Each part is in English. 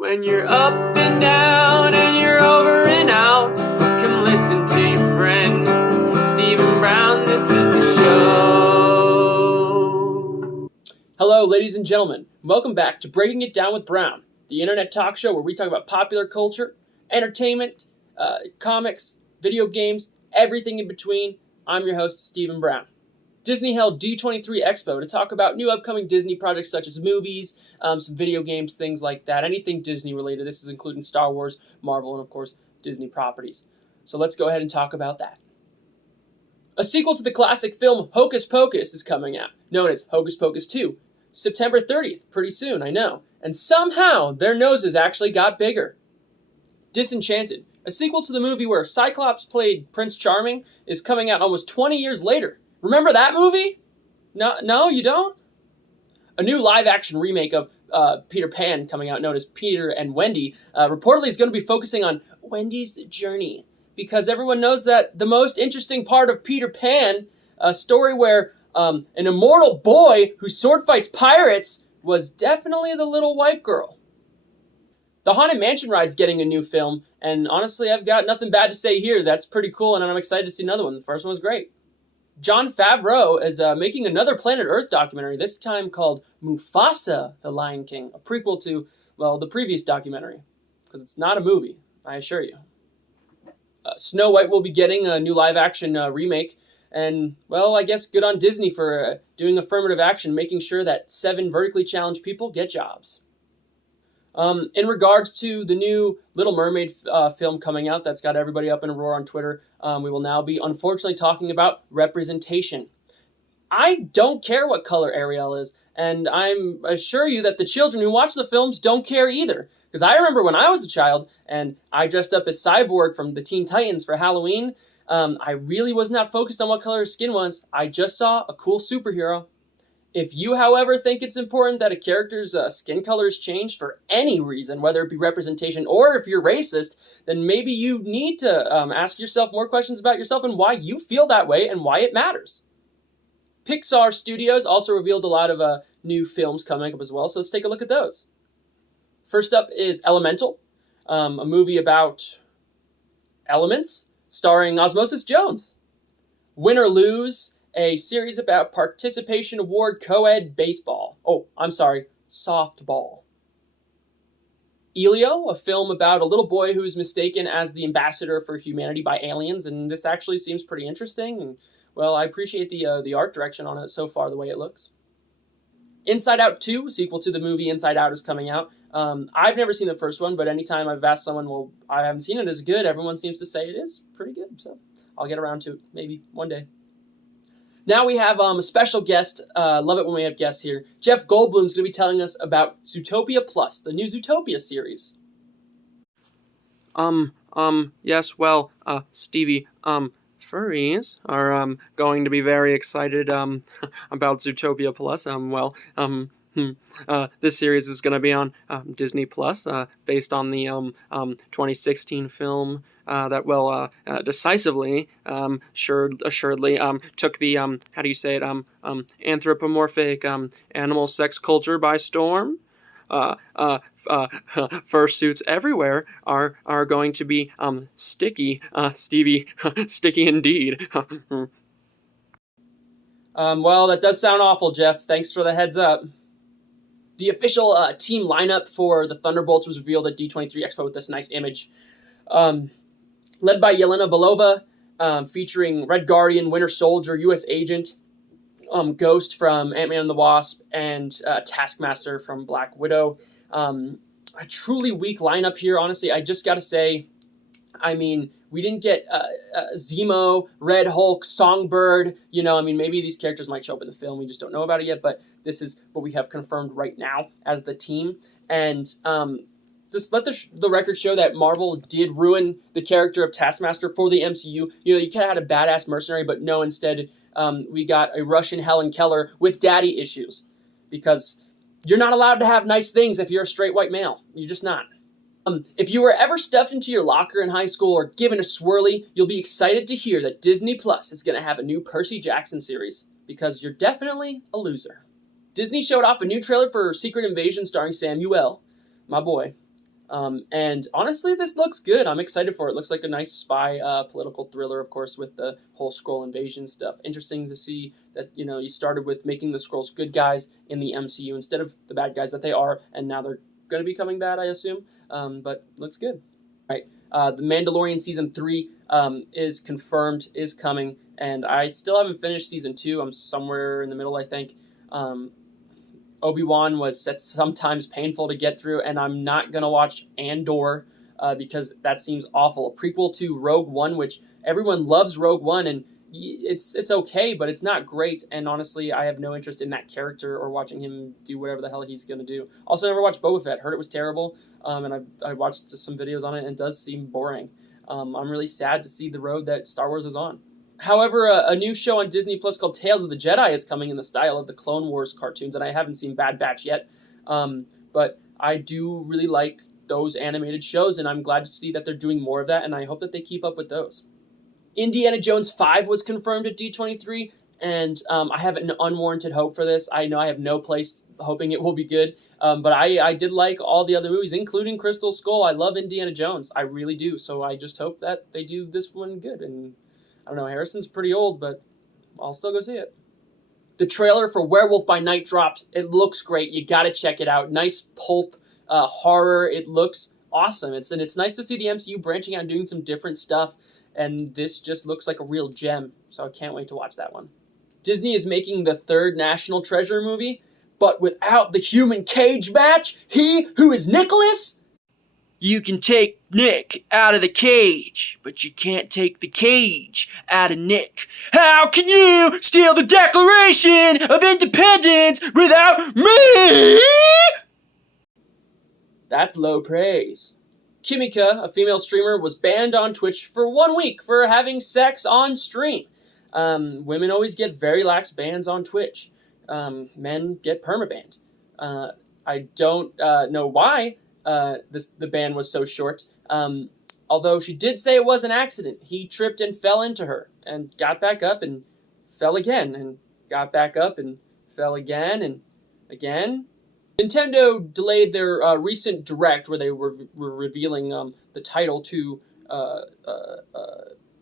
When you're up and down and you're over and out, come listen to your friend Stephen Brown. This is the show. Hello, ladies and gentlemen. Welcome back to Breaking It Down with Brown, the internet talk show where we talk about popular culture, entertainment, comics, video games, everything in between. I'm your host, Stephen Brown. Disney held D23 Expo to talk about new upcoming Disney projects such as movies, some video games, things like that. Anything Disney related. This is including Star Wars, Marvel, and of course, Disney properties. So let's go ahead and talk about that. A sequel to the classic film Hocus Pocus is coming out, known as Hocus Pocus 2, September 30th, pretty soon, I know. And somehow, their noses actually got bigger. Disenchanted, a sequel to the movie where Cyclops played Prince Charming, is coming out almost 20 years later. Remember that movie? No, you don't? A new live-action remake of Peter Pan coming out, known as Peter and Wendy, reportedly is going to be focusing on Wendy's journey. Because everyone knows that the most interesting part of Peter Pan, a story where an immortal boy who sword fights pirates, was definitely the little white girl. The Haunted Mansion ride's getting a new film, and honestly, I've got nothing bad to say here. That's pretty cool, and I'm excited to see another one. The first one was great. Jon Favreau is making another Planet Earth documentary, this time called Mufasa, the Lion King, a prequel to, well, the previous documentary, because it's not a movie, I assure you. Snow White will be getting a new live-action remake, and, well, I guess good on Disney for doing affirmative action, making sure that 7 vertically challenged people get jobs. In regards to the new Little Mermaid film coming out that's got everybody up in a roar on Twitter, we will now be unfortunately talking about representation. I don't care what color Ariel is, and I'm assure you that the children who watch the films don't care either. Because I remember when I was a child and I dressed up as Cyborg from the Teen Titans for Halloween, I really was not focused on what color his skin was. I just saw a cool superhero. If you, however, think it's important that a character's skin color is changed for any reason, whether it be representation or if you're racist, then maybe you need to ask yourself more questions about yourself and why you feel that way and why it matters. Pixar Studios also revealed a lot of new films coming up as well, so let's take a look at those. First up is Elemental, a movie about elements starring Osmosis Jones. Win or Lose, a series about participation award co-ed baseball. Softball. Elio, a film about a little boy who is mistaken as the ambassador for humanity by aliens, and this actually seems pretty interesting, and, well, I appreciate the art direction on it so far, the way it looks. Inside Out 2, sequel to the movie Inside Out, is coming out. I've never seen the first one, but anytime I've asked someone, well, I haven't seen it, is it good? Everyone seems to say it is pretty good, so I'll get around to it maybe one day. Now we have a special guest. Love it when we have guests here. Jeff Goldblum's going to be telling us about Zootopia Plus, the new Zootopia series. Yes, well, Stevie, furries are, going to be very excited, about Zootopia Plus. This series is going to be on Disney Plus, based on the 2016 film that decisively, assuredly took the anthropomorphic animal sex culture by storm. Fursuits everywhere are going to be sticky, Stevie, sticky indeed. Well, that does sound awful, Jeff. Thanks for the heads up. The official team lineup for the Thunderbolts was revealed at D23 Expo with this nice image. Led by Yelena Belova, featuring Red Guardian, Winter Soldier, U.S. Agent, Ghost from Ant-Man and the Wasp, and Taskmaster from Black Widow. A truly weak lineup here, honestly. I just gotta say, I mean, we didn't get Zemo, Red Hulk, Songbird. Maybe these characters might show up in the film. We just don't know about it yet, but this is what we have confirmed right now as the team. And just let the record show that Marvel did ruin the character of Taskmaster for the MCU. You could have had a badass mercenary, but no, instead we got a Russian Helen Keller with daddy issues. Because you're not allowed to have nice things if you're a straight white male. You're just not. If you were ever stuffed into your locker in high school or given a swirly, you'll be excited to hear that Disney Plus is going to have a new Percy Jackson series, because you're definitely a loser. Disney showed off a new trailer for Secret Invasion starring Samuel, my boy. And honestly, this looks good. I'm excited for it. It looks like a nice spy political thriller, of course, with the whole Skrull invasion stuff. Interesting to see that, you started with making the Skrulls good guys in the MCU instead of the bad guys that they are, and now they're going to be coming bad, I assume. But looks good. Right. The Mandalorian Season 3 is confirmed, is coming, and I still haven't finished Season 2. I'm somewhere in the middle, I think. Obi-Wan was sometimes painful to get through, and I'm not going to watch Andor because that seems awful. A prequel to Rogue One, which everyone loves Rogue One, and it's okay, but it's not great, and honestly, I have no interest in that character or watching him do whatever the hell he's going to do. Also, never watched Boba Fett. Heard it was terrible, and I watched some videos on it, and it does seem boring. I'm really sad to see the road that Star Wars is on. However, a new show on Disney Plus called Tales of the Jedi is coming in the style of the Clone Wars cartoons, and I haven't seen Bad Batch yet, but I do really like those animated shows, and I'm glad to see that they're doing more of that, and I hope that they keep up with those. Indiana Jones 5 was confirmed at D23, and I have an unwarranted hope for this. I know I have no place hoping it will be good, but I did like all the other movies, including Crystal Skull. I love Indiana Jones. I really do, so I just hope that they do this one good, and I don't know, Harrison's pretty old, but I'll still go see it. The trailer for Werewolf by Night drops. It looks great. You gotta check it out. Nice pulp horror. It looks awesome. It's nice to see the MCU branching out and doing some different stuff, and this just looks like a real gem, so I can't wait to watch that one. Disney is making the third National Treasure movie, but without the human cage match. He who is Nicholas? You can take Nick out of the cage, but you can't take the cage out of Nick. How can you steal the Declaration of Independence without me? That's low praise. Kimika, a female streamer, was banned on Twitch for 1 week for having sex on stream. Women always get very lax bans on Twitch. Men get permabanned. I don't know why the ban was so short. Although she did say it was an accident. He tripped and fell into her and got back up and fell again and got back up and fell again and again. Nintendo delayed their recent direct where they were revealing the title to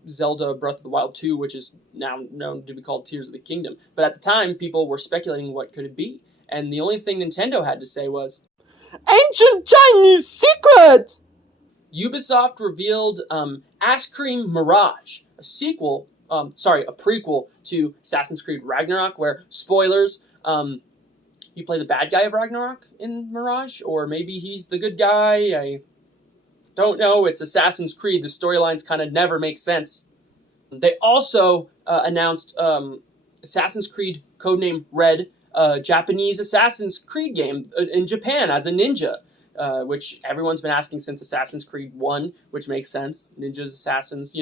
Zelda Breath of the Wild 2, which is now known to be called Tears of the Kingdom. But at the time, people were speculating what could it be. And the only thing Nintendo had to say was, "Ancient Chinese secret!" Ubisoft revealed Cream Mirage, a prequel to Assassin's Creed Ragnarok, where, spoilers, you play the bad guy of Ragnarok in Mirage, or maybe he's the good guy. I don't know. It's Assassin's Creed. The storylines kind of never make sense. They also announced Assassin's Creed codename Red, Japanese Assassin's Creed game in Japan as a ninja, which everyone's been asking since Assassin's Creed 1, which makes sense. Ninjas, assassins,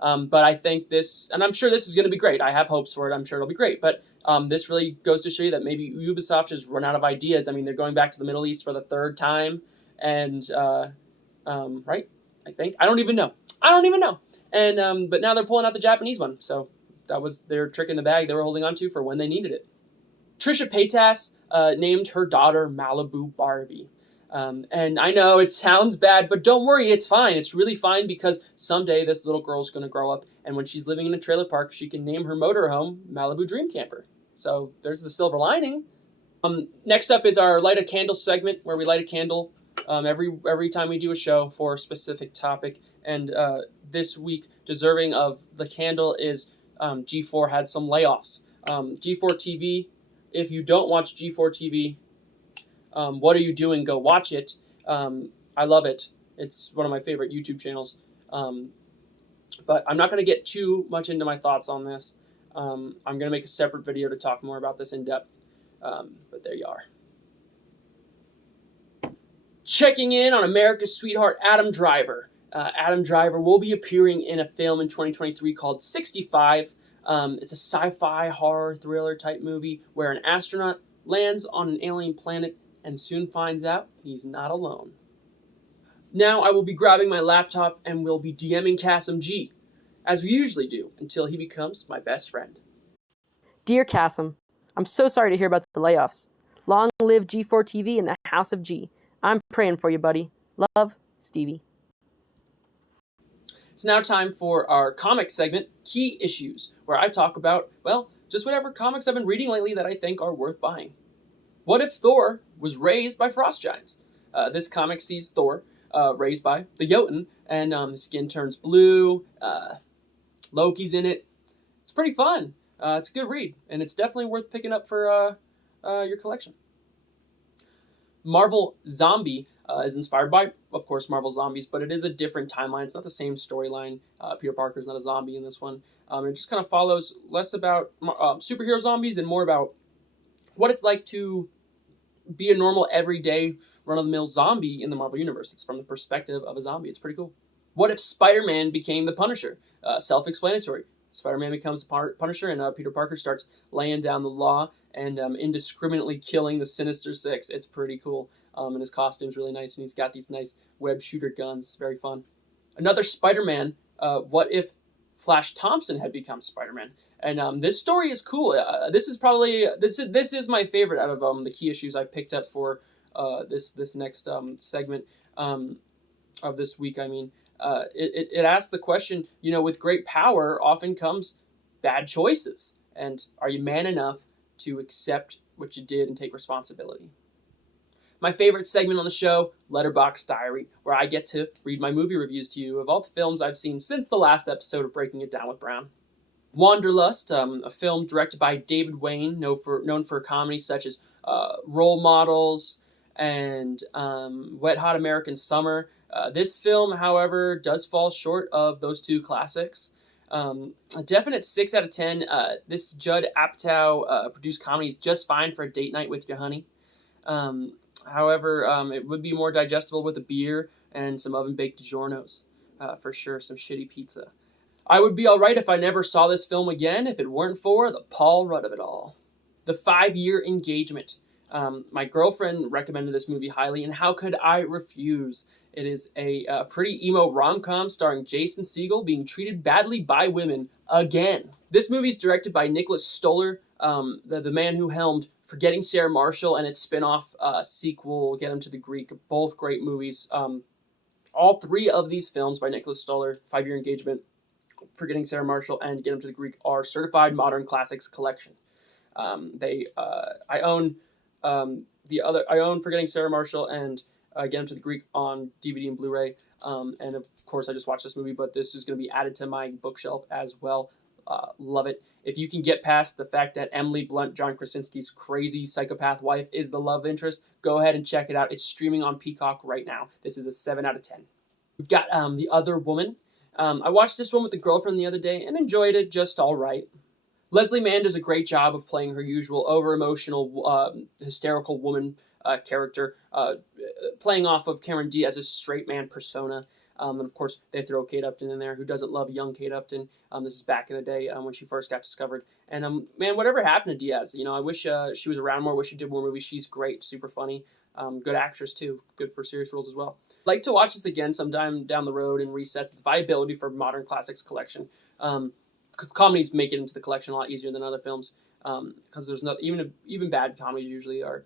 But I think this, and I'm sure this is going to be great. I have hopes for it. I'm sure it'll be great. But this really goes to show you that maybe Ubisoft has run out of ideas. I mean, they're going back to the Middle East for the third time. And, right? I think. I don't even know. And, but now they're pulling out the Japanese one. So that was their trick in the bag they were holding on to for when they needed it. Trisha Paytas named her daughter Malibu Barbie. And I know it sounds bad, but don't worry, it's fine. It's really fine because someday this little girl's going to grow up, and when she's living in a trailer park, she can name her motorhome Malibu Dream Camper. So there's the silver lining. Next up is our Light a Candle segment, where we light a candle every time we do a show for a specific topic. And this week, deserving of the candle is G4 had some layoffs. G4 TV, if you don't watch G4 TV, what are you doing? Go watch it. I love it. It's one of my favorite YouTube channels. But I'm not going to get too much into my thoughts on this. I'm going to make a separate video to talk more about this in depth. But there you are. Checking in on America's sweetheart, Adam Driver. Adam Driver will be appearing in a film in 2023 called 65. It's a sci-fi horror thriller type movie where an astronaut lands on an alien planet and soon finds out he's not alone. Now I will be grabbing my laptop and will be DMing Chasm G, as we usually do, until he becomes my best friend. Dear Chasm, I'm so sorry to hear about the layoffs. Long live G4 TV and the House of G. I'm praying for you, buddy. Love, Stevie. It's now time for our comic segment, Key Issues, where I talk about, well, just whatever comics I've been reading lately that I think are worth buying. What if Thor was raised by frost giants? This comic sees Thor raised by the Jotun, and his skin turns blue. Loki's in it. It's pretty fun. It's a good read, and it's definitely worth picking up for your collection. Marvel Zombie is inspired by, of course, Marvel Zombies, but it is a different timeline. It's not the same storyline. Peter Parker's not a zombie in this one. It just kind of follows less about superhero zombies and more about what it's like to be a normal, everyday, run-of-the-mill zombie in the Marvel Universe. It's from the perspective of a zombie. It's pretty cool. What if Spider-Man became the Punisher? Self-explanatory. Spider-Man becomes the Punisher, and Peter Parker starts laying down the law and indiscriminately killing the Sinister Six. It's pretty cool. And his costume's really nice, and he's got these nice web shooter guns. Very fun. Another Spider-Man. What if Flash Thompson had become Spider-Man? And this story is cool. This is my favorite out of the key issues I picked up for this next segment of this week. I mean, it asks the question, with great power often comes bad choices, and are you man enough to accept what you did and take responsibility? My favorite segment on the show, Letterbox Diary, where I get to read my movie reviews to you of all the films I've seen since the last episode of Breaking It Down with Brown. Wanderlust, a film directed by David Wayne, known for comedies such as Role Models and Wet Hot American Summer. This film, however, does fall short of those two classics. A definite 6 out of 10. This Judd Apatow produced comedy is just fine for a date night with your honey. However, it would be more digestible with a beer and some oven-baked DiGiorno's, for sure, some shitty pizza. I would be all right if I never saw this film again if it weren't for the Paul Rudd of it all. The 5-Year Engagement. My girlfriend recommended this movie highly, and how could I refuse? It is a pretty emo rom-com starring Jason Segel being treated badly by women again. This movie is directed by Nicholas Stoller, the man who helmed Forgetting Sarah Marshall and its spin-off sequel, Get Him to the Greek. Both great movies. All three of these films by Nicholas Stoller, 5-Year Engagement, Forgetting Sarah Marshall, and Get Him to the Greek, are certified modern classics collection. I own Forgetting Sarah Marshall and Get Him to the Greek on DVD and Blu-ray. And of course, I just watched this movie, but this is going to be added to my bookshelf as well. Love it. If you can get past the fact that Emily Blunt, John Krasinski's crazy psychopath wife, is the love interest, go ahead and check it out. It's streaming on Peacock right now. This is a 7 out of 10. We've got The Other Woman. I watched this one with a girlfriend the other day and enjoyed it just all right. Leslie Mann does a great job of playing her usual over-emotional, hysterical woman character, playing off of Cameron Diaz's straight man persona. And of course, they throw Kate Upton in there. Who doesn't love young Kate Upton? This is back in the day when she first got discovered. And man, whatever happened to Diaz? I wish she was around more. Wish she did more movies. She's great, super funny, good actress too. Good for serious roles as well. I'd like to watch this again sometime down the road and reassess its viability for modern classics collection. Comedies make it into the collection a lot easier than other films because there's no even bad comedies usually are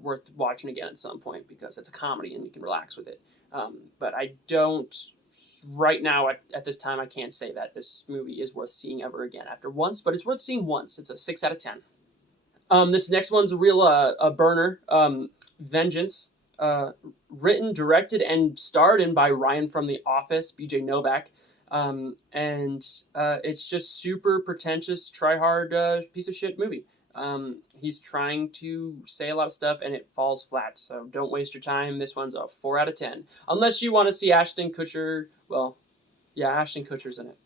worth watching again at some point because it's a comedy and you can relax with it. But I don't, right now at this time, I can't say that this movie is worth seeing ever again after once, but it's worth seeing once. It's a 6 out of 10. This next one's a real a burner. Vengeance, written, directed, and starred in by Ryan from The Office, BJ Novak. And it's just super pretentious, try-hard piece of shit movie. He's trying to say a lot of stuff and it falls flat, so don't waste your time. This one's a 4 out of 10. Unless you want to see Ashton Kutcher. Well, yeah, Ashton Kutcher's in it.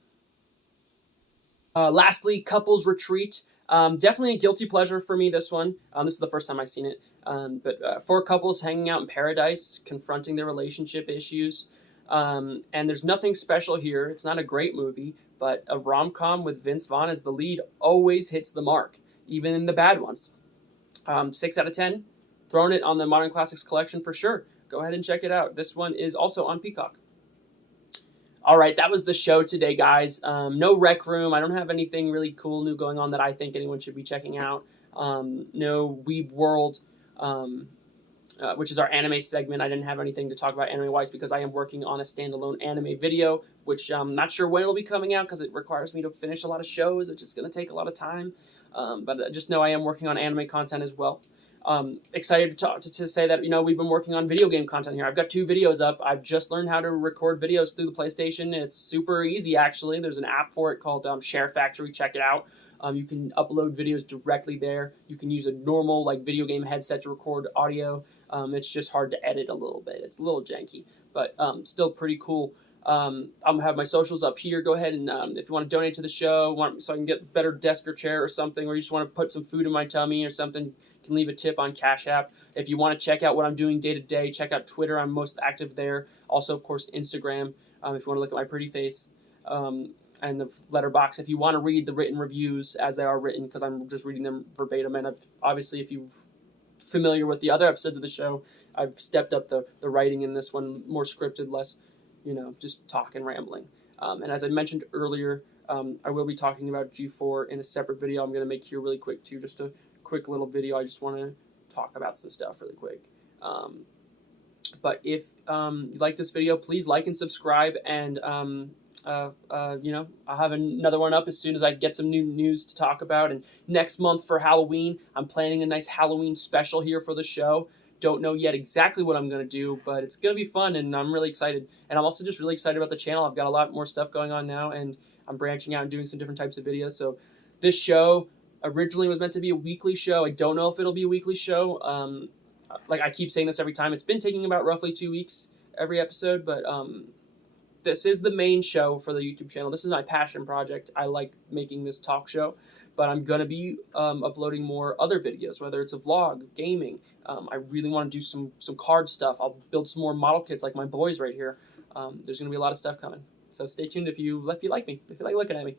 Lastly, Couples Retreat. Definitely a guilty pleasure for me, this one. This is the first time I've seen it. But 4 couples hanging out in paradise, confronting their relationship issues. And there's nothing special here. It's not a great movie, but a rom-com with Vince Vaughn as the lead always hits the mark, even in the bad ones. 6 out of 10. Throwing it on the Modern Classics collection for sure. Go ahead and check it out. This one is also on Peacock. All right, that was the show today, guys. No Rec Room. I don't have anything really cool new going on that I think anyone should be checking out. No Weeb World. which is our anime segment. I didn't have anything to talk about anime-wise because I am working on a standalone anime video, which I'm not sure when it'll be coming out because it requires me to finish a lot of shows, which is going to take a lot of time. But just know I am working on anime content as well. Excited to say that, we've been working on video game content here. I've got 2 videos up. I've just learned how to record videos through the PlayStation. It's super easy, actually. There's an app for it called Share Factory. Check it out. You can upload videos directly there. You can use a normal video game headset to record audio. It's just hard to edit a little bit. It's a little janky, but still pretty cool. I'm gonna have my socials up here. Go ahead and if you want to donate to the show, so I can get a better desk or chair or something, or you just want to put some food in my tummy or something, you can leave a tip on Cash App. If you want to check out what I'm doing day to day, check out Twitter. I'm most active there. Also, of course, Instagram. If you want to look at my pretty face. And the letterbox, if you want to read the written reviews as they are written, because I'm just reading them verbatim. And obviously, if you're familiar with the other episodes of the show, I've stepped up the writing in this one, more scripted, less, just talk and rambling. And as I mentioned earlier, I will be talking about G4 in a separate video. I'm going to make here really quick too, just a quick little video. I just want to talk about some stuff really quick. But if you like this video, please like and subscribe, and I'll have another one up as soon as I get some new news to talk about. And next month for Halloween, I'm planning a nice Halloween special here for the show. Don't know yet exactly what I'm going to do, but it's going to be fun, and I'm really excited. And I'm also just really excited about the channel. I've got a lot more stuff going on now, and I'm branching out and doing some different types of videos. So this show originally was meant to be a weekly show. I don't know if it'll be a weekly show. I keep saying this every time. It's been taking about roughly 2 weeks every episode, but this is the main show for the YouTube channel. This is my passion project. I like making this talk show, but I'm going to be uploading more other videos, whether it's a vlog, gaming. I really want to do some card stuff. I'll build some more model kits like my boys right here. There's going to be a lot of stuff coming. So stay tuned if you like me, if you like looking at me.